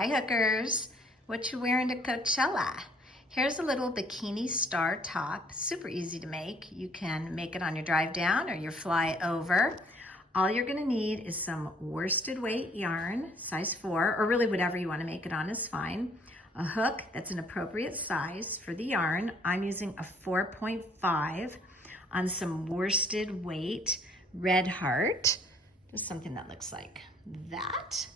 Hi hookers, what you wearing to Coachella? Here's a little bikini star top, super easy to make. You can make it on your drive down or your fly over. All you're gonna need is some worsted weight yarn, size 4, or really whatever you wanna make it on is fine. A hook that's an appropriate size for the yarn. I'm using a 4.5 on some worsted weight red heart. Just something that looks like that.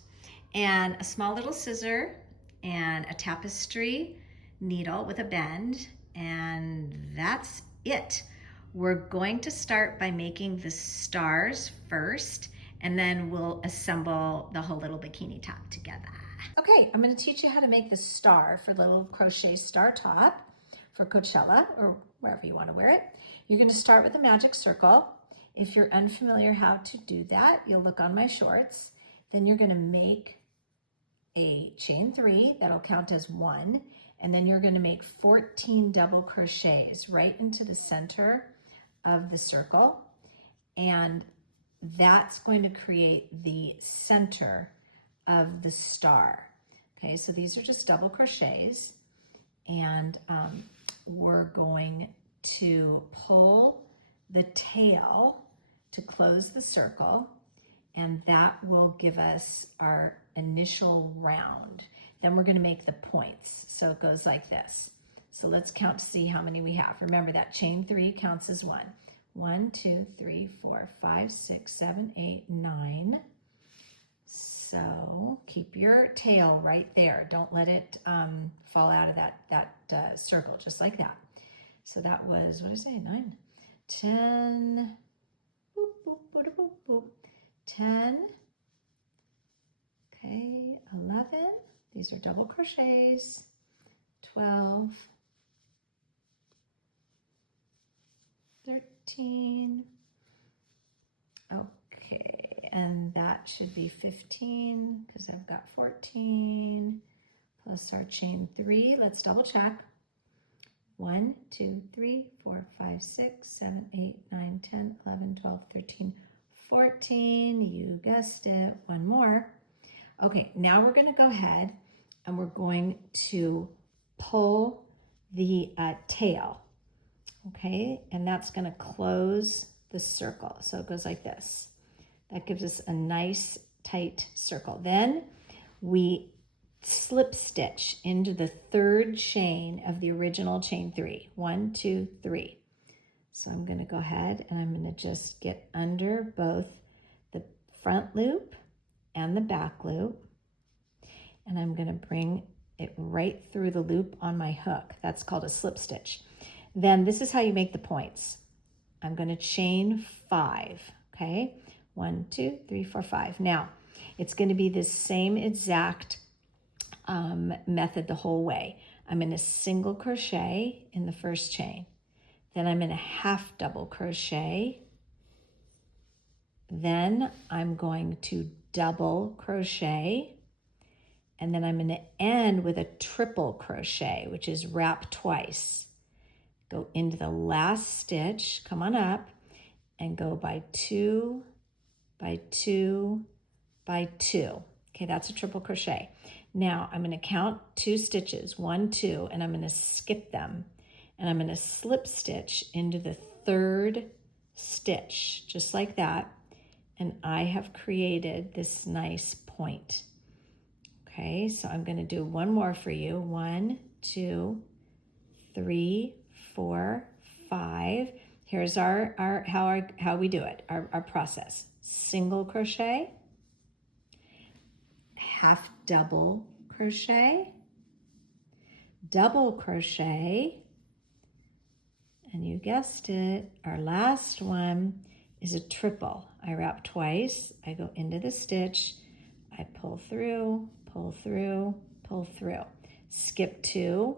And a small little scissor and a tapestry needle with a bend, and that's it. We're going to start by making the stars first, and then we'll assemble the whole little bikini top together. Okay, I'm going to teach you how to make the star for the little crochet star top for Coachella or wherever you want to wear it. You're going to start with a magic circle. If you're unfamiliar how to do that, you'll look on my shorts. Then you're going to make a chain 3 that'll count as 1, and then you're going to make 14 double crochets right into the center of the circle, and that's going to create the center of the star. Okay, so these are just double crochets, and we're going to pull the tail to close the circle, and that will give us our initial round. Then we're going to make the points. So it goes like this. So let's count to see how many we have. Remember that chain 3 counts as 1. 1, 2, 3, 4, 5, 6, 7, 8, 9. So keep your tail right there. Don't let it fall out of that circle, just like that. So that was, what did I say, 9, 10, boop, boop, boop, boop, boop. 10, okay, 11, these are double crochets, 12, 13, okay, and that should be 15 because I've got 14 plus our chain 3. Let's double check. 1, 2, 3, 4, 5, 6, 7, 8, 9, 10, 11, 12, 13, 14, you guessed it, one more. Okay, now we're going to go ahead and we're going to pull the tail, okay, and that's going to close the circle. So it goes like this. That gives us a nice tight circle. Then we slip stitch into the 3rd chain of the original chain 3. 1, 2, 3. So I'm going to go ahead and I'm going to just get under both the front loop and the back loop, and I'm going to bring it right through the loop on my hook. That's called a slip stitch. Then this is how you make the points. I'm going to chain 5, okay? 1, 2, 3, 4, 5. Now, it's going to be the same exact method the whole way. I'm in a single crochet in the first chain. Then I'm in a half double crochet. Then I'm going to double crochet. And then I'm going to end with a triple crochet, which is wrap twice. Go into the last stitch, come on up, and go by 2, by 2, by 2. Okay, that's a triple crochet. Now I'm going to count 2 stitches, 1, 2, and I'm going to skip them. And I'm going to slip stitch into the 3rd stitch, just like that. And I have created this nice point. Okay, so I'm going to do one more for you. 1, 2, 3, 4, 5. Here's how we do it, our process. Single crochet, half double crochet, double crochet, and you guessed it, our last one is a triple. I wrap twice, I go into the stitch, I pull through, pull through, pull through, skip 2,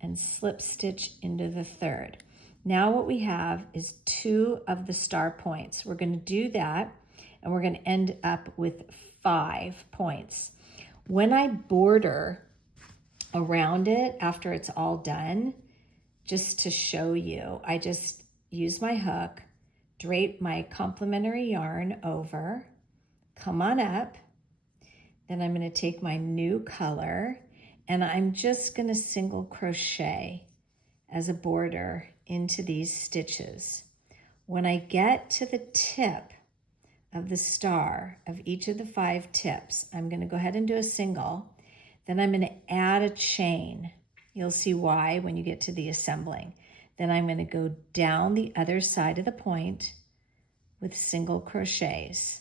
and slip stitch into the 3rd. Now what we have is 2 of the star points. We're going to do that, and we're going to end up with 5 points. When I border around it after it's all done, just to show you, I just use my hook, drape my complementary yarn over, come on up, Then I'm going to take my new color and I'm just going to single crochet as a border into these stitches. When I get to the tip of the star of each of the 5 tips, I'm going to go ahead and do a single. Then I'm going to add a chain. You'll see why when you get to the assembling. Then I'm going to go down the other side of the point with single crochets.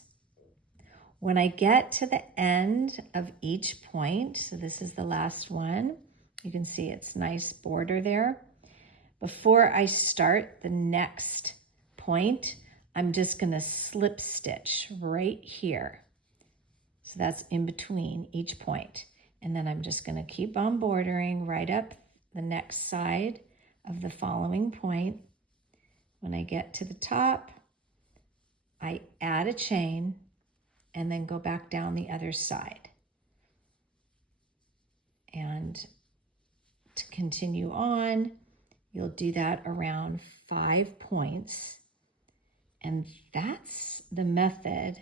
When I get to the end of each point, so this is the last one, you can see it's nice border there. Before I start the next point, I'm just going to slip stitch right here. So that's in between each point. And then I'm just going to keep on bordering right up the next side of the following point. When I get to the top, I add a chain and then go back down the other side. And to continue on, you'll do that around 5 points. And that's the method.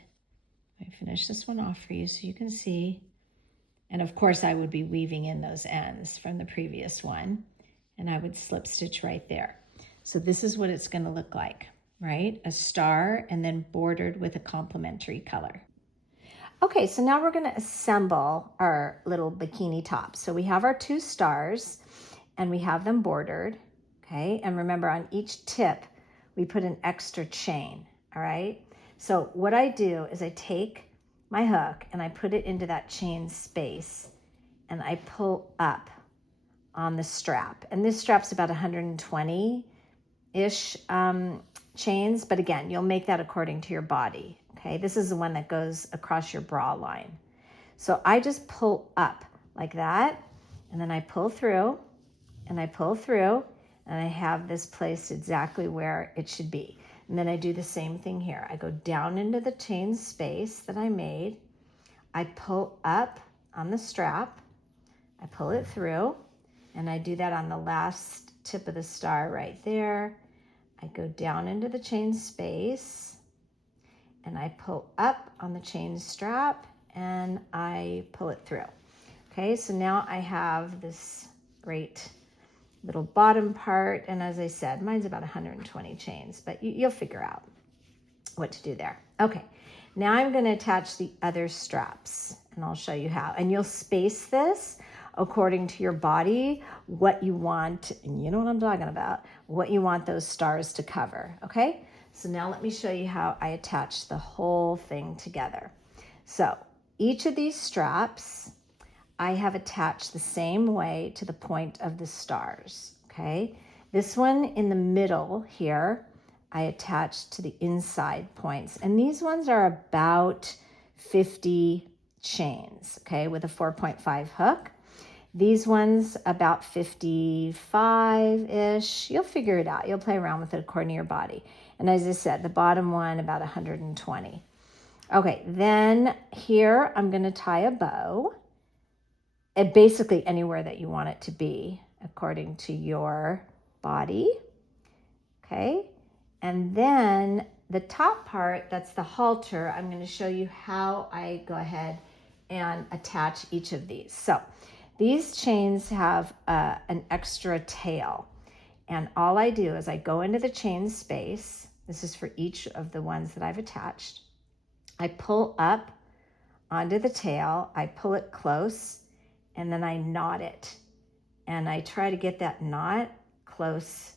Let me finish this one off for you so you can see. And of course I would be weaving in those ends from the previous one, and I would slip stitch right there. So this is what it's going to look like, right? A star and then bordered with a complementary color. Okay, so now we're going to assemble our little bikini top. So we have our 2 stars and we have them bordered, okay? And remember, on each tip we put an extra chain, all right? So what I do is I take my hook and I put it into that chain space and I pull up on the strap. And this strap's about 120-ish chains, but again, you'll make that according to your body, okay? This is the one that goes across your bra line. So I just pull up like that, and then I pull through, and I pull through, and I have this placed exactly where it should be. And then I do the same thing here. I go down into the chain space that I made. I pull up on the strap. I pull it through, and I do that on the last tip of the star right there. I go down into the chain space, and I pull up on the chain strap, and I pull it through. Okay, so now I have this great little bottom part, and as I said, mine's about 120 chains, but you'll figure out what to do there. Okay, now I'm going to attach the other straps, and I'll show you how. And you'll space this according to your body, what you want, and you know what I'm talking about, what you want those stars to cover, okay? So now let me show you how I attach the whole thing together. So each of these straps I have attached the same way to the point of the stars, okay? This one in the middle here, I attached to the inside points. And these ones are about 50 chains, okay, with a 4.5 hook. These ones about 55-ish. You'll figure it out. You'll play around with it according to your body. And as I said, the bottom one about 120. Okay, then here I'm going to tie a bow. Basically anywhere that you want it to be according to your body, okay? And then the top part, that's the halter, I'm going to show you how I go ahead and attach each of these. So these chains have an extra tail, and all I do is I go into the chain space. This is for each of the ones that I've attached. I pull up onto the tail, I pull it close, and then I knot it. And I try to get that knot close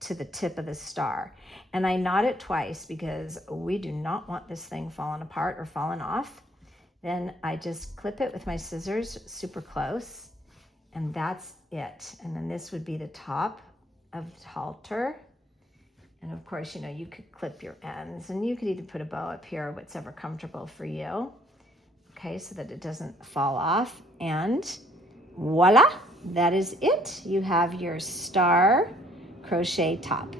to the tip of the star. And I knot it twice because we do not want this thing falling apart or falling off. Then I just clip it with my scissors super close, and that's it. And then this would be the top of the halter. And of course, you know, you could clip your ends, and you could either put a bow up here or whatever comfortable for you. Okay, so that it doesn't fall off, and voila, that is it. You have your star crochet top.